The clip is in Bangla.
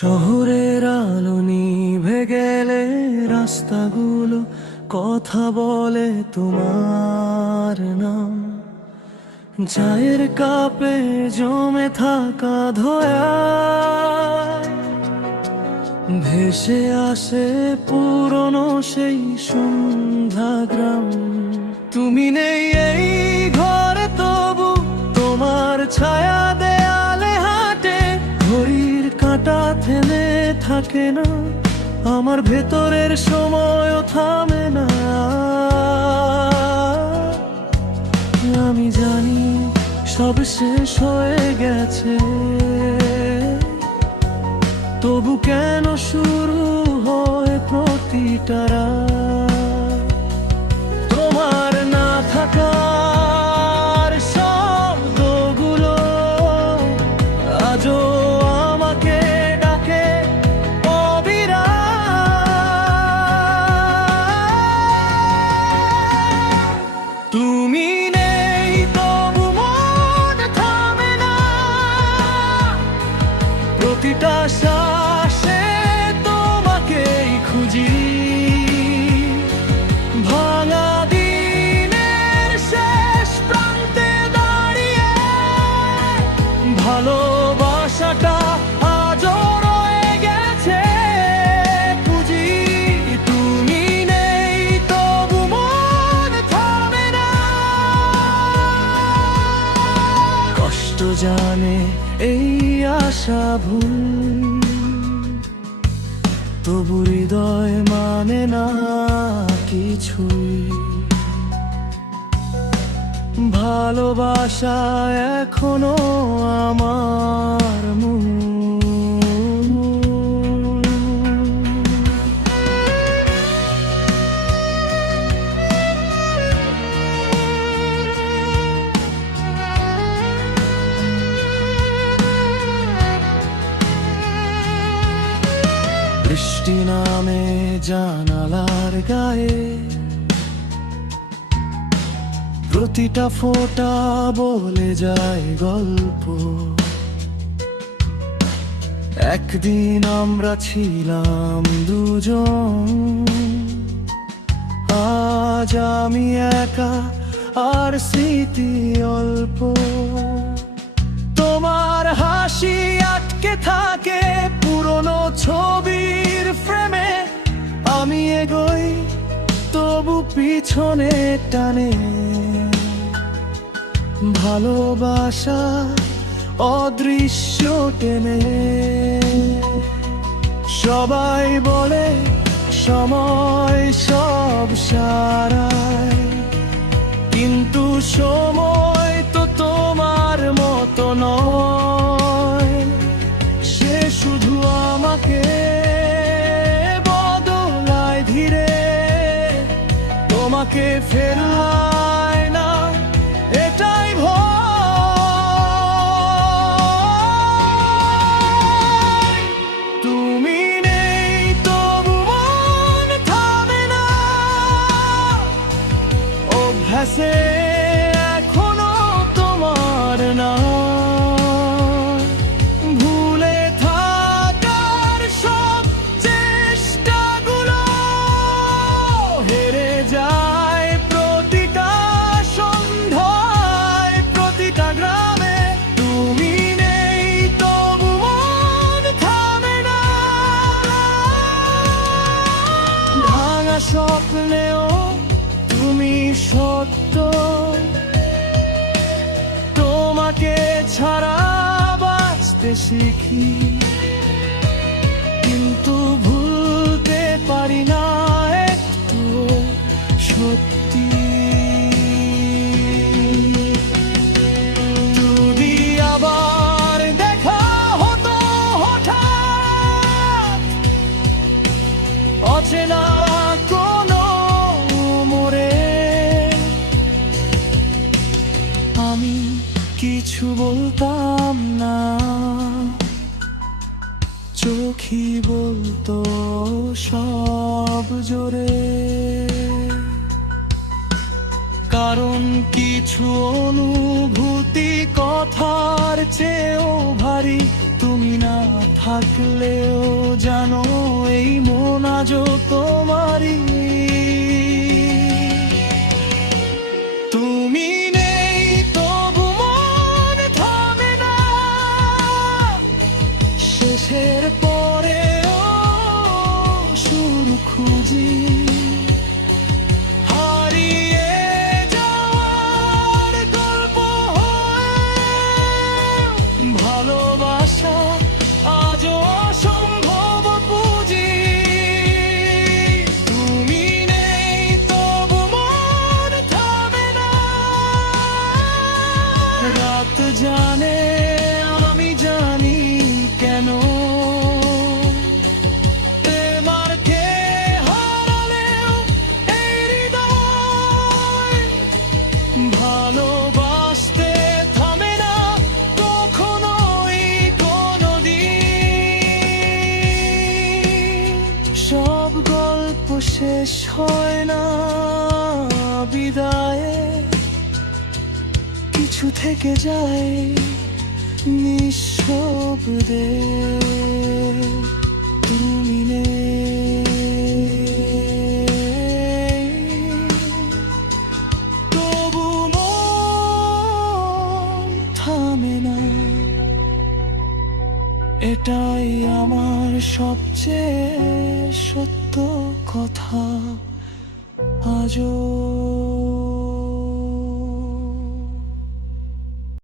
শহরের আলো নিভে গেলে রাস্তাগুলো কথা বলে তোমার নাম। চায়ের কাপে জমে থাকা ধোয়া, ভেসে আসে পুরনো সেই সন্ধ্যা গ্রাম। তুমি নেই এই থেমে থাকে না, আমার ভেতরের সময়ও থামে না আমি জানি সব শেষ হয়ে গেছে, তবু কেন শুরু হয় প্রতিটা রাত? আশা ভুল। তবু হৃদয় মানে না কিছুই। ভালোবাসা এখনও আমার মূল। নামে জানালার গায়ে। প্রতিটা ফোঁটা বলে যায় গল্প। একদিন আমরা ছিলাম দুজন। আজ আমি একা আর স্মৃতি অল্প। তোমার হাসি আটকে থাকে পুরনো ছবির ফ্রেমে আমি এগোই, তবু পিছনে টানে। ভালোবাসা অদৃশ্য টেনে। সবাই বলে সময় সব সারায়, কিন্তু সময় তোমাকে ফেরায় শিখি কিন্তু ভুলতে পারি না একটু সত্যি। যদি আবার দেখা হতো অচেনা কোনো মোড়ে আমি কিছু বলতাম না। চোখি বলতো সব জোরে। কারণ কিছু অনুভূতি কথার চেয়েও ভারী। তুমি না থাকলেও জানো, এই মন তোমারই। সব গল্প শেষ হয় না বিদায়ে। কিছু থেকে যায় নিঃশব্দে। এটাই আমার সবচেয়ে সত্য কথা। আজও